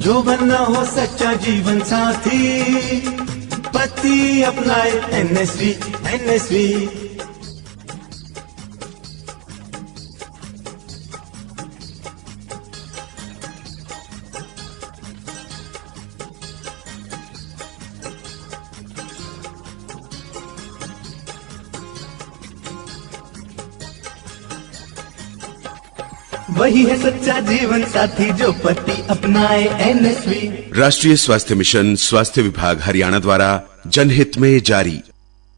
जो बनना हो सच्चा जीवन साथी, पति अपनाए एनएसवी एनएसवी। वही है सच्चा जीवन साथी जो पति अपनाए एनएसवी। राष्ट्रीय स्वास्थ्य मिशन, स्वास्थ्य विभाग हरियाणा द्वारा जनहित में जारी।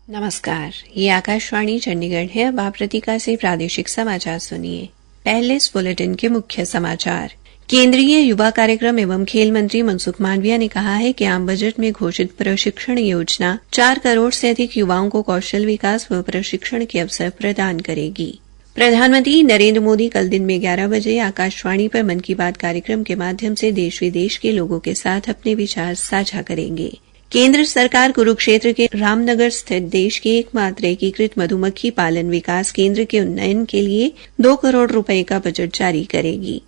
नमस्कार, ये आकाशवाणी चंडीगढ़ है। अब आप प्रतिका से प्रादेशिक समाचार सुनिए। पहले इस बुलेटिन के मुख्य समाचार। केंद्रीय युवा कार्यक्रम एवं खेल मंत्री मनसुख मांडविया ने कहा है कि आम बजट में घोषित प्रशिक्षण योजना 4 करोड़ से अधिक युवाओं को कौशल विकास व प्रशिक्षण के अवसर प्रदान करेगी। प्रधानमंत्री नरेंद्र मोदी कल दिन में 11 बजे आकाशवाणी पर मन की बात कार्यक्रम के माध्यम से देश विदेश के लोगों के साथ अपने विचार साझा करेंगे। केंद्र सरकार कुरुक्षेत्र के रामनगर स्थित देश के एकमात्र एकीकृत मधुमक्खी पालन विकास केंद्र के उन्नयन के लिए 2 करोड़ रुपए का बजट जारी करेगी।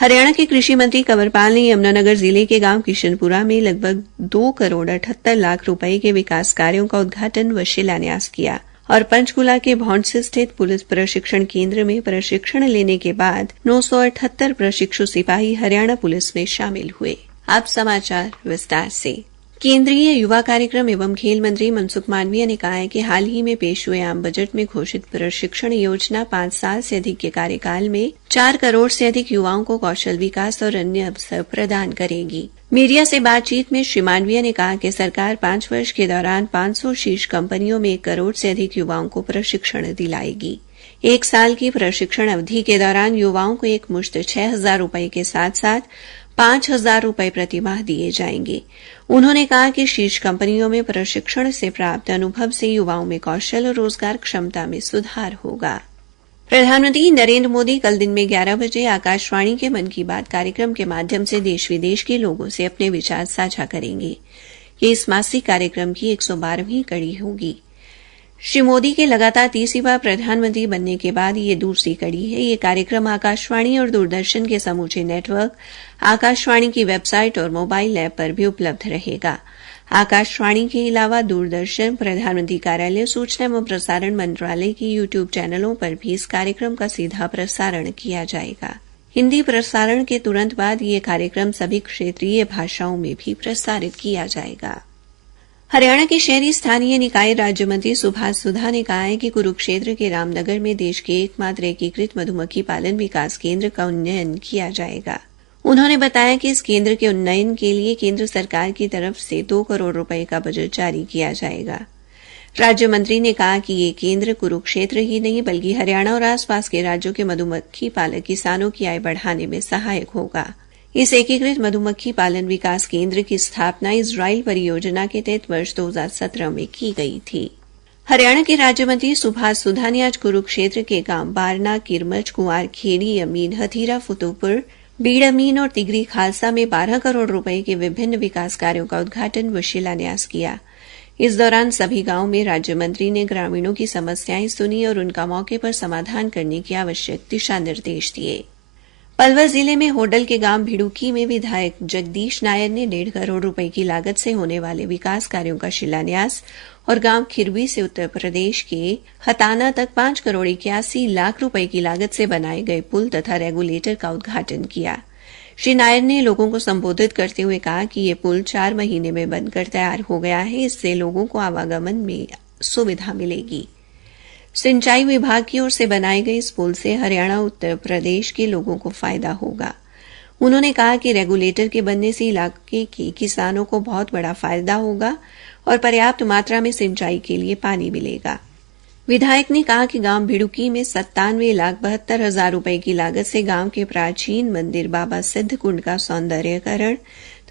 हरियाणा के कृषि मंत्री कंवरपाल ने यमुनानगर जिले के गांव किशनपुरा में लगभग 2 करोड़ 78 लाख रुपए के विकास कार्यों का उद्घाटन व शिलान्यास किया और पंचकुला के भौंडसी स्थित पुलिस प्रशिक्षण केंद्र में प्रशिक्षण लेने के बाद 978 प्रशिक्षु सिपाही हरियाणा पुलिस में शामिल हुए। अब समाचार विस्तार से। केंद्रीय युवा कार्यक्रम एवं खेल मंत्री मनसुख मांडविया ने कहा है कि हाल ही में पेश हुए आम बजट में घोषित प्रशिक्षण योजना 5 साल से अधिक के कार्यकाल में 4 करोड़ से अधिक युवाओं को कौशल विकास और अन्य अवसर प्रदान करेगी। मीडिया से बातचीत में श्री मांडविया ने कहा कि सरकार 5 वर्ष के दौरान 500 शीर्ष कंपनियों में 1 करोड़ से अधिक युवाओं को प्रशिक्षण दिलाएगी। 1 साल की प्रशिक्षण अवधि के दौरान युवाओं को एक मुश्त 6,000 रुपए के साथ साथ 5,000 रुपए प्रति माह दिए जाएंगे। उन्होंने कहा कि शीर्ष कंपनियों में प्रशिक्षण से प्राप्त अनुभव से युवाओं में कौशल और रोजगार क्षमता में सुधार होगा। प्रधानमंत्री नरेंद्र मोदी कल दिन में 11 बजे आकाशवाणी के मन की बात कार्यक्रम के माध्यम से देश विदेश के लोगों से अपने विचार साझा करेंगे। ये इस मासिक कार्यक्रम की 112वीं कड़ी होगी। श्री मोदी के लगातार 30वीं बार प्रधानमंत्री बनने के बाद ये दूसरी कड़ी है। ये कार्यक्रम आकाशवाणी और दूरदर्शन के समूचे नेटवर्क, आकाशवाणी की वेबसाइट और मोबाइल ऐप पर भी उपलब्ध रहेगा। आकाशवाणी के अलावा दूरदर्शन, प्रधानमंत्री कार्यालय, सूचना एवं प्रसारण मंत्रालय की यूट्यूब चैनलों पर भी इस कार्यक्रम का सीधा प्रसारण किया जाएगा। हिंदी प्रसारण के तुरंत बाद ये कार्यक्रम सभी क्षेत्रीय भाषाओं में भी प्रसारित किया जाएगा। हरियाणा के शहरी स्थानीय निकाय राज्य मंत्री सुभाष सुधा ने कहा है कि कुरुक्षेत्र के रामनगर में देश के एकमात्र एकीकृत मधुमक्खी पालन विकास केंद्र का उन्नयन किया जाएगा। उन्होंने बताया कि इस केंद्र के उन्नयन के लिए केंद्र सरकार की तरफ से 2 करोड़ रुपए का बजट जारी किया जाएगा। राज्य मंत्री ने कहा कि ये केंद्र कुरुक्षेत्र ही नहीं बल्कि हरियाणा और आसपास के राज्यों के मधुमक्खी पालक किसानों की आय बढ़ाने में सहायक होगा। इस एकीकृत मधुमक्खी पालन विकास केंद्र की स्थापना इजराइल परियोजना के तहत वर्ष 2017 में की गई थी। हरियाणा के राज्य मंत्री सुभाष सुधा ने आज कुरुक्षेत्र के गांव बारना, किरमच, कुंवार खेड़ी, अमीन, हथीरा, फुतुपुर, बीड़ अमीन और तिगरी खालसा में 12 करोड़ रुपए के विभिन्न विकास कार्यों का उद्घाटन व शिलान्यास किया। इस दौरान सभी गांवों में राज्य मंत्री ने ग्रामीणों की समस्याएं सुनी और उनका मौके पर समाधान करने के आवश्यक दिशा निर्देश दिए। पलवल जिले में होडल के गांव भिड़ुकी में विधायक जगदीश नायर ने 1.5 करोड़ रुपए की लागत से होने वाले विकास कार्यों का शिलान्यास और गांव खिरवी से उत्तर प्रदेश के हताना तक 5 करोड़ 81 लाख रुपए की लागत से बनाए गए पुल तथा रेगुलेटर का उद्घाटन किया। श्री नायर ने लोगों को संबोधित करते हुए कहा कि ये पुल 4 महीने में बनकर तैयार हो गया है। इससे लोगों को आवागमन में सुविधा मिलेगी। सिंचाई विभाग की ओर से बनाए गए इस पुल से हरियाणा उत्तर प्रदेश के लोगों को फायदा होगा। उन्होंने कहा कि रेगुलेटर के बनने से इलाके के किसानों को बहुत बड़ा फायदा होगा और पर्याप्त मात्रा में सिंचाई के लिए पानी मिलेगा। विधायक ने कहा कि गांव भिड़ुकी में 97,72,000 रुपए की लागत से गांव के प्राचीन मंदिर बाबा सिद्ध कुंड का सौंदर्यीकरण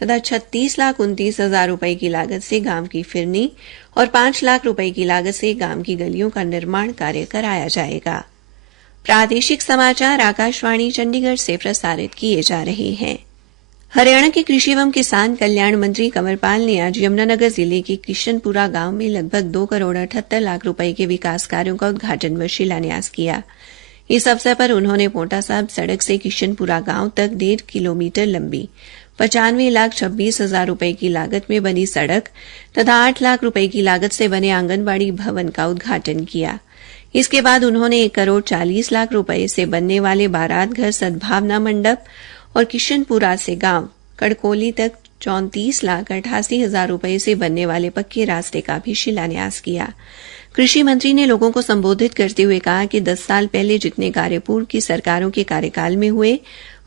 तथा 36,29,000 रुपए की लागत से गांव की फिरनी और 5 लाख रुपए की लागत से गांव की गलियों का निर्माण कार्य कराया जाएगा। प्रादेशिक समाचार आकाशवाणी चंडीगढ़ से प्रसारित किए जा रहे हैं। हरियाणा के कृषि एवं किसान कल्याण मंत्री कंवरपाल ने आज यमुनानगर जिले के किशनपुरा गांव में लगभग 2 करोड़ 78 लाख रुपए के विकास कार्यों का उद्घाटन व शिलान्यास किया। इस अवसर पर उन्होंने पोटा साहब सड़क से किशनपुरा गांव तक 1.5 किलोमीटर लंबी 95,26,000 रुपए की लागत में बनी सड़क तथा 8 लाख रुपए की लागत से बने आंगनबाड़ी भवन का उद्घाटन किया। इसके बाद उन्होंने 1 करोड़ 40 लाख रुपए से बनने वाले बारात घर सद्भावना मंडप और किशनपुरा से गांव कड़कोली तक 34,88,000 रुपए से बनने वाले पक्के रास्ते का भी शिलान्यास किया। कृषि मंत्री ने लोगों को संबोधित करते हुए कहा कि 10 साल पहले जितने कार्य पूर्व की सरकारों के कार्यकाल में हुए,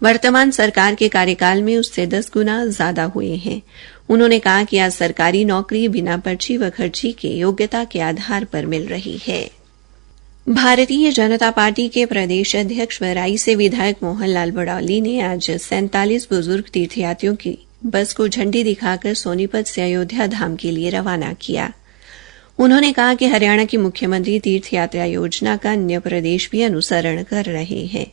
वर्तमान सरकार के कार्यकाल में उससे 10 गुना ज्यादा हुए हैं। उन्होंने कहा कि आज सरकारी नौकरी बिना पर्ची व खर्ची के योग्यता के आधार पर मिल रही है। भारतीय जनता पार्टी के प्रदेश अध्यक्ष व राई से विधायक मोहनलाल बड़ौली ने आज 47 बुजुर्ग तीर्थयात्रियों की बस को झंडी दिखाकर सोनीपत से अयोध्या धाम के लिए रवाना किया। उन्होंने कहा कि हरियाणा की मुख्यमंत्री तीर्थ यात्रा योजना का अन्य प्रदेश भी अनुसरण कर रहे हैं।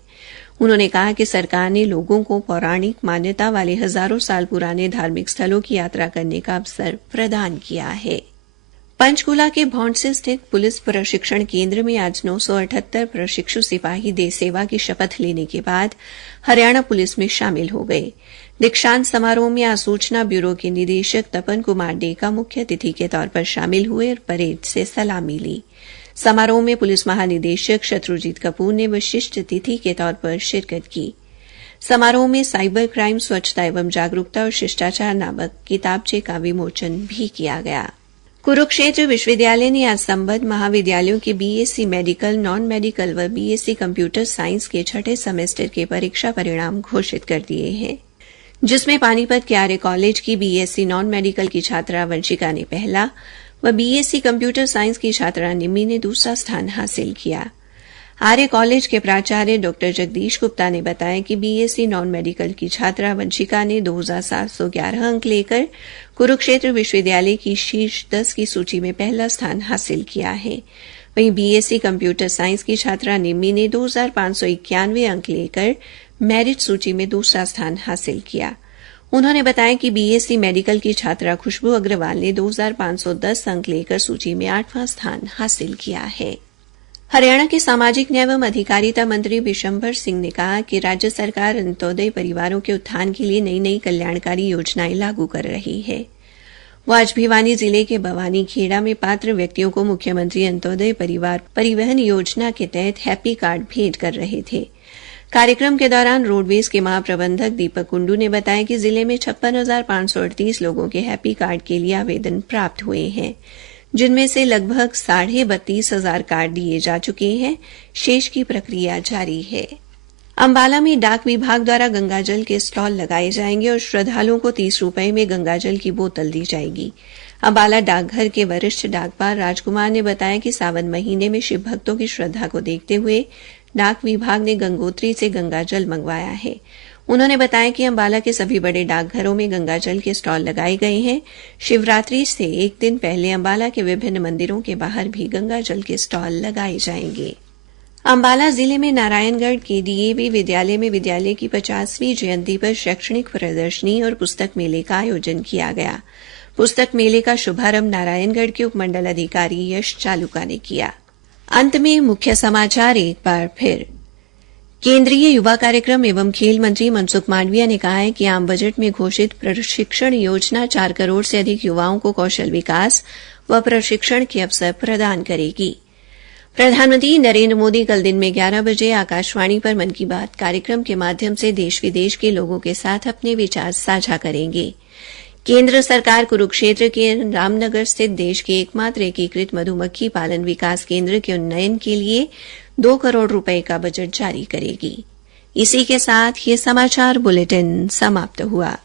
उन्होंने कहा कि सरकार ने लोगों को पौराणिक मान्यता वाले हजारों साल पुराने धार्मिक स्थलों की यात्रा करने का अवसर प्रदान किया है। पंचकूला के भौंडसी स्थित पुलिस प्रशिक्षण केंद्र में आज 978 प्रशिक्षु सिपाही देश सेवा की शपथ लेने के बाद हरियाणा पुलिस में शामिल हो गए। दीक्षांत समारोह में आज सूचना ब्यूरो के निदेशक तपन कुमार डेका मुख्य अतिथि के तौर पर शामिल हुए और परेड से सलामी ली। समारोह में पुलिस महानिदेशक शत्रुजीत कपूर ने विशिष्ट अतिथि के तौर पर शिरकत की। समारोह में साइबर क्राइम, स्वच्छता एवं जागरूकता और शिष्टाचार नामक किताबचे का विमोचन भी किया गया। कुरुक्षेत्र विश्वविद्यालय ने आज संबद्ध महाविद्यालयों के बीएससी मेडिकल, नॉन मेडिकल व बीएससी कंप्यूटर साइंस के 6ठे सेमेस्टर के परीक्षा परिणाम घोषित कर दिए हैं, जिसमें पानीपत के आर्य कॉलेज की बीएससी नॉन मेडिकल की छात्रा वंशिका ने पहला व बीएससी कंप्यूटर साइंस की छात्रा निम्मी ने दूसरा स्थान हासिल किया। आर्य कॉलेज के प्राचार्य डॉ जगदीश गुप्ता ने बताया कि बीएससी नॉन मेडिकल की छात्रा वंशिका ने 2711 अंक लेकर कुरुक्षेत्र विश्वविद्यालय की शीर्ष 10 की सूची में पहला स्थान हासिल किया है। वहीं बीएससी कंप्यूटर साइंस की छात्रा निम्मी ने 2591 अंक लेकर मेरिट सूची में दूसरा स्थान हासिल किया। उन्होंने बताया कि बीएससी मेडिकल की छात्रा खुशबू अग्रवाल ने 2510 अंक लेकर सूची में 8वां स्थान हासिल किया है। हरियाणा के सामाजिक न्याय एवं अधिकारिता मंत्री बिशंबर सिंह ने कहा कि राज्य सरकार अंत्योदय परिवारों के उत्थान के लिए नई नई कल्याणकारी योजनाएं लागू कर रही है। वो आज भिवानी जिले के बवानी खेड़ा में पात्र व्यक्तियों को मुख्यमंत्री अंत्योदय परिवार परिवहन योजना के तहत हैप्पी कार्ड भेंट कर रहे थे। कार्यक्रम के दौरान रोडवेज के महाप्रबंधक दीपक कुंडू ने बताया कि जिले में 56,538 लोगों के हैप्पी कार्ड के लिए आवेदन प्राप्त हुए हैं, जिनमें से लगभग 32,500 कार्ड दिए जा चुके हैं। शेष की प्रक्रिया जारी है। अंबाला में डाक विभाग द्वारा गंगाजल के स्टॉल लगाए जाएंगे और श्रद्धालुओं को 30 रुपए में गंगाजल की बोतल दी जाएगी। अंबाला डाकघर के वरिष्ठ डाकपाल राजकुमार ने बताया कि सावन महीने में शिव भक्तों की श्रद्धा को देखते हुए डाक विभाग ने गंगोत्री से गंगाजल मंगवाया है। उन्होंने बताया कि अंबाला के सभी बड़े डाकघरों में गंगाजल के स्टॉल लगाए गए हैं। शिवरात्रि से एक दिन पहले अंबाला के विभिन्न मंदिरों के बाहर भी गंगाजल के स्टॉल लगाए जाएंगे। अंबाला जिले में नारायणगढ़ के डीएवी विद्यालय में विद्यालय की 50वीं जयंती पर शैक्षणिक प्रदर्शनी और पुस्तक मेले का आयोजन किया गया। पुस्तक मेले का शुभारंभ नारायणगढ़ के उपमंडल अधिकारी यश चालुका ने किया। अंत में मुख्य समाचार एक बार फिर। केंद्रीय युवा कार्यक्रम एवं खेल मंत्री मनसुख मांडविया ने कहा है कि आम बजट में घोषित प्रशिक्षण योजना 4 करोड़ से अधिक युवाओं को कौशल विकास व प्रशिक्षण के अवसर प्रदान करेगी। प्रधानमंत्री नरेंद्र मोदी कल दिन में 11 बजे आकाशवाणी पर मन की बात कार्यक्रम के माध्यम से देश विदेश के लोगों के साथ अपने विचार साझा करेंगे। केंद्र सरकार कुरुक्षेत्र के रामनगर स्थित देश के एकमात्र एकीकृत मधुमक्खी पालन विकास केंद्र के उन्नयन के लिए 2 करोड़ रुपए का बजट जारी करेगी। इसी के साथ ये समाचार बुलेटिन समाप्त हुआ।